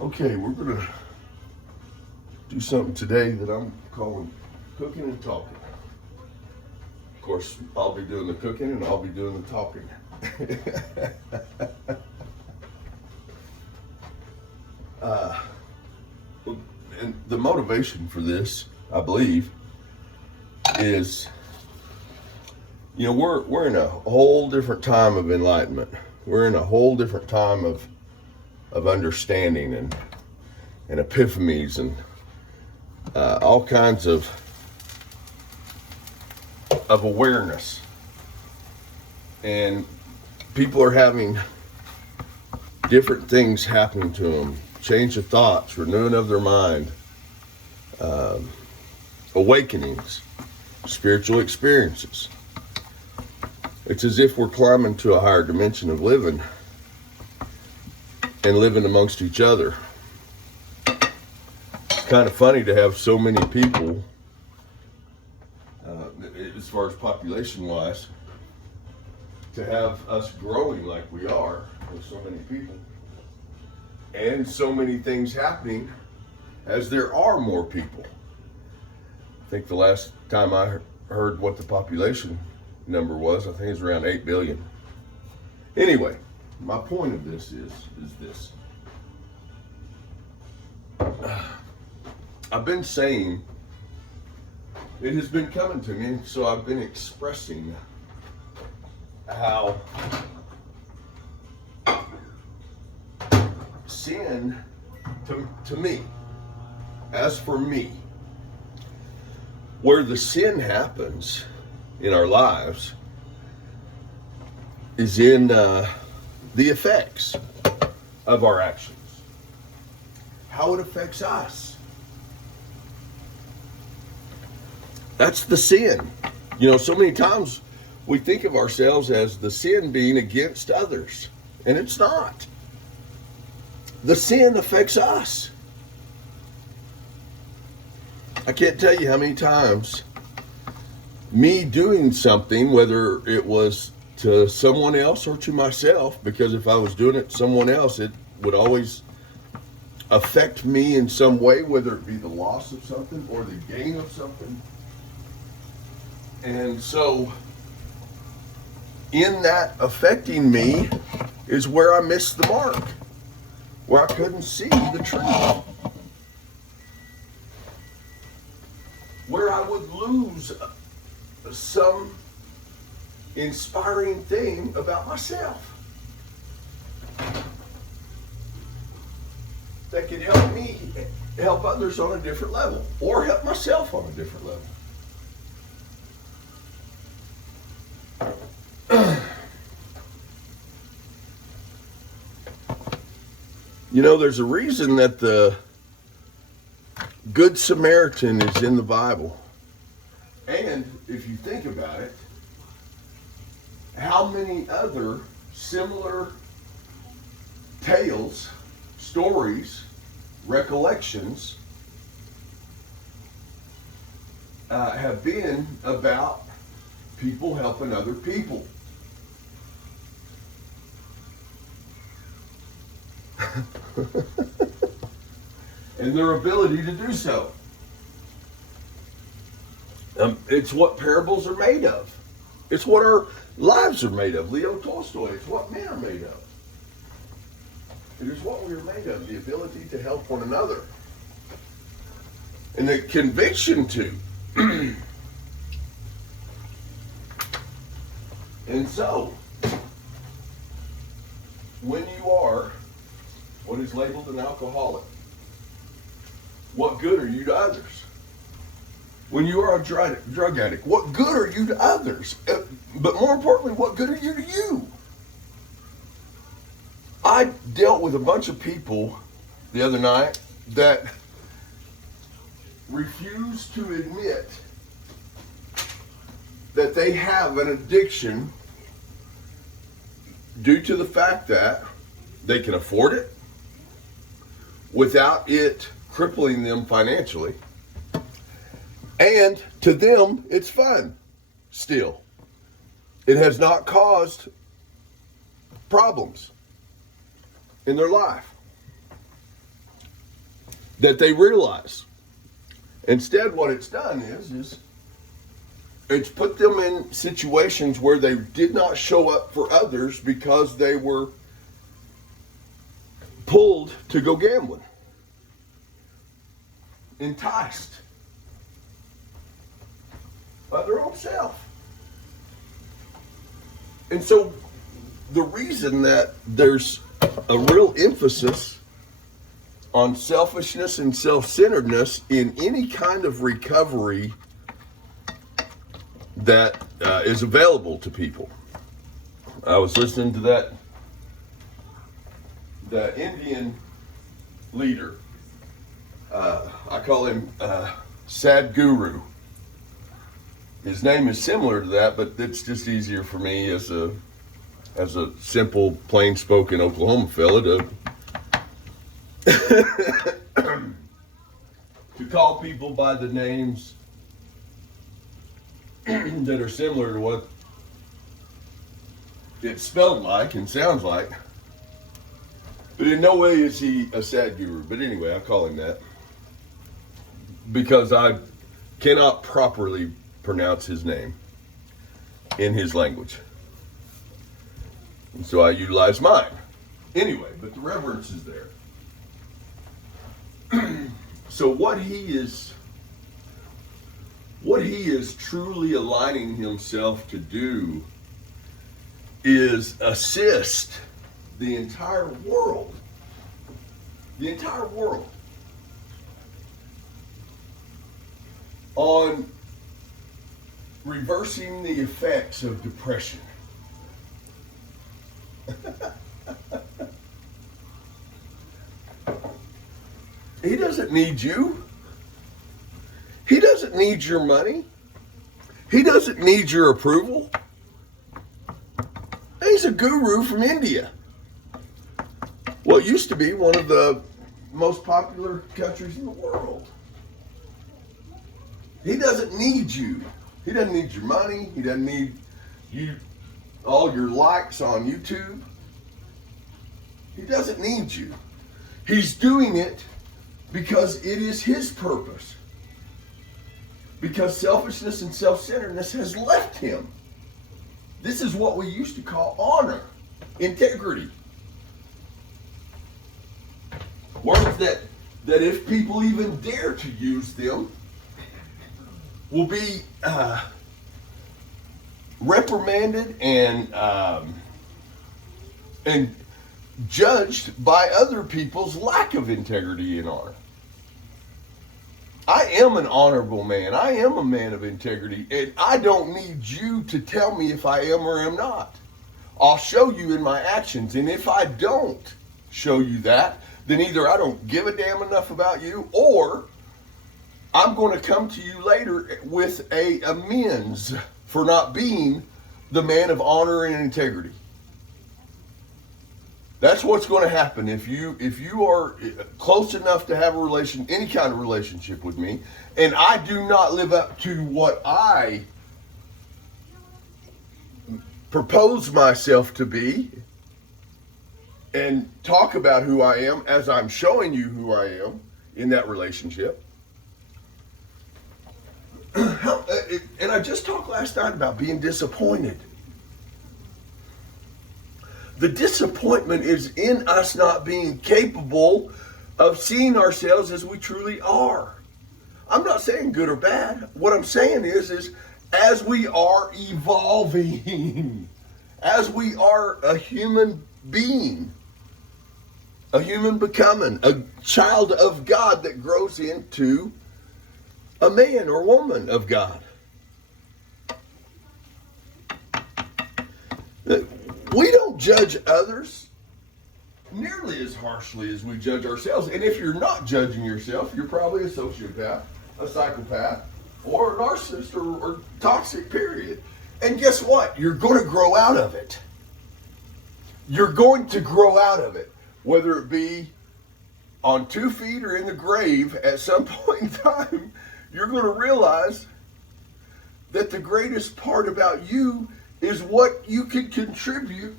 Okay, we're gonna do something today that I'm calling cooking and talking. Of course, I'll be doing the cooking and I'll be doing the talking. uh, and the motivation for this, I believe, is, we're in a whole different time of enlightenment. We're in a whole different time of understanding and epiphanies and all kinds of awareness. And people are having different things happening to them, change of thoughts, renewing of their mind, awakenings, spiritual experiences. It's as if we're climbing to a higher dimension of living and living amongst each other. It's kind of funny to have so many people, as far as population wise, to have us growing like we are with so many people and so many things happening as there are more people. I think the last time I heard what the population number was, I think it was around 8 billion. Anyway, my point of this is this. I've been saying, it has been coming to me, so I've been expressing how sin, to me, as for me, where the sin happens in our lives is in the effects of our actions, how it affects us. That's the sin. So many times we think of ourselves as the sin being against others, and it's not. The sin affects us. I can't tell you how many times me doing something, whether it was to someone else or to myself, because if I was doing it to someone else, it would always affect me in some way, whether it be the loss of something or the gain of something. And so in that affecting me is where I missed the mark, where I couldn't see the truth, where I would lose some inspiring thing about myself that could help me help others on a different level, or help myself on a different level. There's a reason that the Good Samaritan is in the Bible. And if you think about it, how many other similar tales, stories, recollections have been about people helping other people? And their ability to do so. It's what parables are made of. It's what our lives are made of. Leo Tolstoy, it's what men are made of. It is what we are made of, the ability to help one another. And the conviction to. And so, when you are what is labeled an alcoholic, what good are you to others? When you are a drug addict, what good are you to others? But more importantly, what good are you to you? I dealt with a bunch of people the other night that refuse to admit that they have an addiction due to the fact that they can afford it without it crippling them financially. And to them, it's fun still. It has not caused problems. in their life that they realize. Instead, what it's done is it's put them in situations where they did not show up for others because they were pulled to go gambling, enticed by their own self. And so the reason that there's a real emphasis on selfishness and self-centeredness in any kind of recovery that is available to people. I was listening to the Indian leader. I call him Sadhguru. His name is similar to that, but it's just easier for me as a simple, plain-spoken Oklahoma fella to call people by the names that are similar to what it's spelled like and sounds like. But in no way is he a Sadhguru. But anyway, I call him that because I cannot properly pronounce his name in his language. And so I utilize mine. Anyway, but the reverence is there. So what he is truly aligning himself to do is assist the entire world on reversing the effects of depression. He doesn't need you. He doesn't need your money. He doesn't need your approval. He's a guru from India. What used to be one of the most popular countries in the world. He doesn't need you. He doesn't need your money. He doesn't need all your likes on YouTube. He doesn't need you. He's doing it because it is his purpose. Because selfishness and self-centeredness has left him. This is what we used to call honor, integrity. Words that if people even dare to use them will be reprimanded and judged by other people's lack of integrity and honor. I am an honorable man. I am a man of integrity, and I don't need you to tell me if I am or am not. I'll show you in my actions, and if I don't show you that, then either I don't give a damn enough about you, or I'm going to come to you later with a amends for not being the man of honor and integrity. That's what's going to happen if you are close enough to have any kind of relationship with me, and I do not live up to what I propose myself to be and talk about who I am as I'm showing you who I am in that relationship. And I just talked last night about being disappointed. The disappointment is in us not being capable of seeing ourselves as we truly are. I'm not saying good or bad. What I'm saying is as we are evolving, as we are a human being, a human becoming, a child of God that grows into a man or woman of God. We don't judge others nearly as harshly as we judge ourselves. And if you're not judging yourself, you're probably a sociopath, a psychopath, or a narcissist or toxic, period. And guess what? You're going to grow out of it. You're going to grow out of it. Whether it be on 2 feet or in the grave, at some point in time, you're going to realize that the greatest part about you is what you can contribute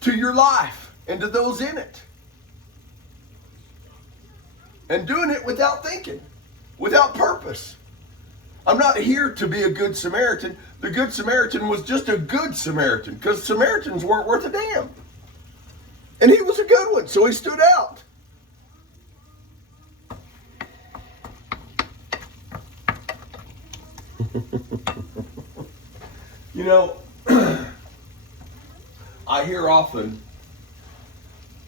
to your life and to those in it. And doing it without thinking, without purpose. I'm not here to be a good Samaritan. The Good Samaritan was just a good Samaritan because Samaritans weren't worth a damn. And he was a good one, so he stood out. You know, I hear often,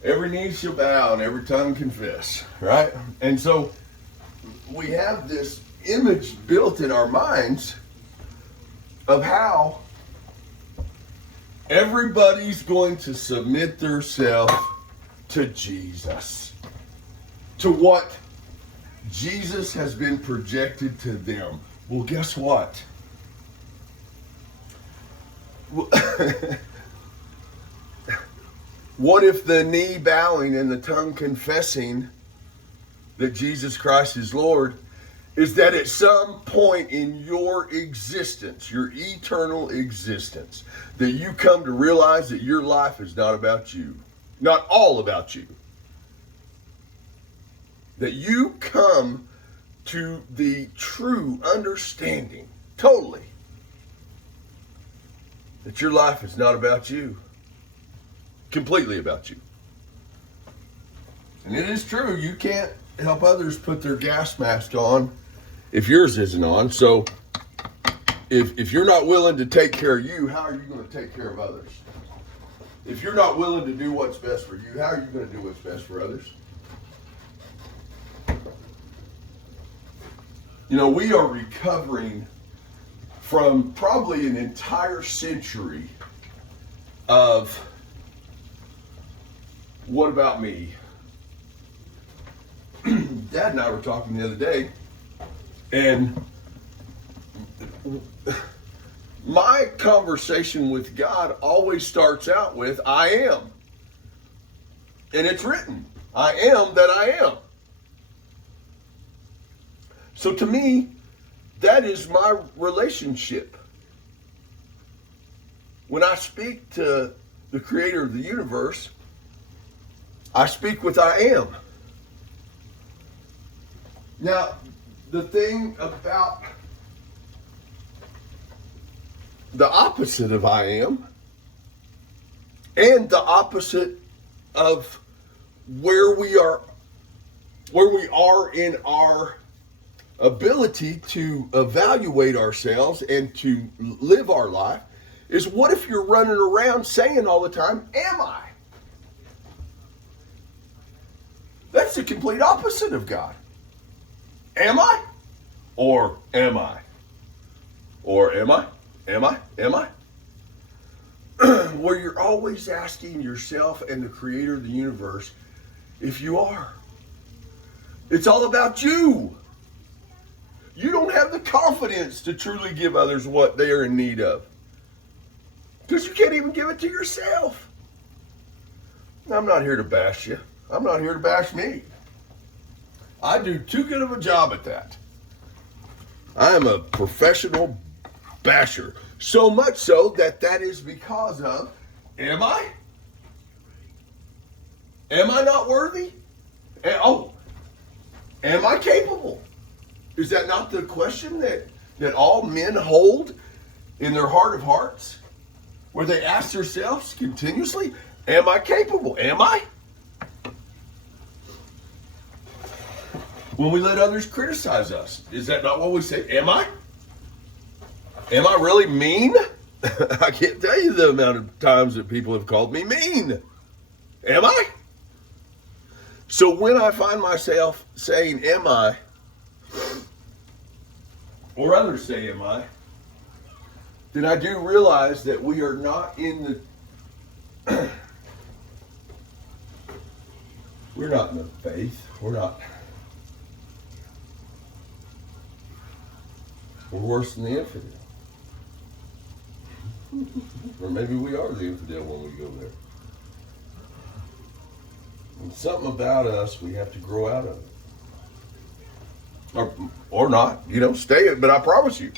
every knee shall bow and every tongue confess, right? And so we have this image built in our minds of how everybody's going to submit themselves to Jesus, to what Jesus has been projected to them. Well, guess what? What if the knee bowing and the tongue confessing that Jesus Christ is Lord is that at some point in your existence, your eternal existence, that you come to realize that your life is not about you, not all about you. That you come to the true understanding, totally, that your life is not about you, completely about you. And it is true, you can't help others put their gas mask on if yours isn't on. So if you're not willing to take care of you, how are you going to take care of others? If you're not willing to do what's best for you, how are you going to do what's best for others? You know, we are recovering from probably an entire century of what about me? Dad and I were talking the other day, and my conversation with God always starts out with, I am. And it's written, I am that I am. So to me, that is my relationship. When I speak to the creator of the universe, I speak with I am. Now, the thing about the opposite of I am and the opposite of where we are in our ability to evaluate ourselves and to live our life is, what if you're running around saying all the time, am I? That's the complete opposite of God. Am I? Or am I? Or am I? Am I? Am I? Where you're always asking yourself and the creator of the universe if you are. It's all about you. You don't have the confidence to truly give others what they are in need of, because you can't even give it to yourself. I'm not here to bash you. I'm not here to bash me. I do too good of a job at that. I am a professional basher. So much so that is because of, am I? Am I not worthy? Am I capable? Is that not the question that all men hold in their heart of hearts? Where they ask themselves continuously, am I capable? Am I? When we let others criticize us, is that not what we say? Am I? Am I really mean? I can't tell you the amount of times that people have called me mean. Am I? So when I find myself saying, am I? Or others say, am I? Then I do realize that we are not in the we're not in the faith. We're worse than the infidel. Or maybe we are the infidel when we go there. And something about us, we have to grow out of it. Or not, stay it. But I promise you,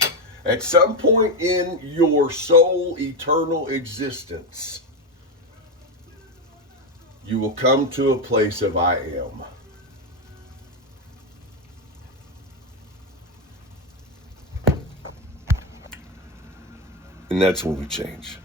at some point in your soul eternal existence, you will come to a place of I am. And that's when we change.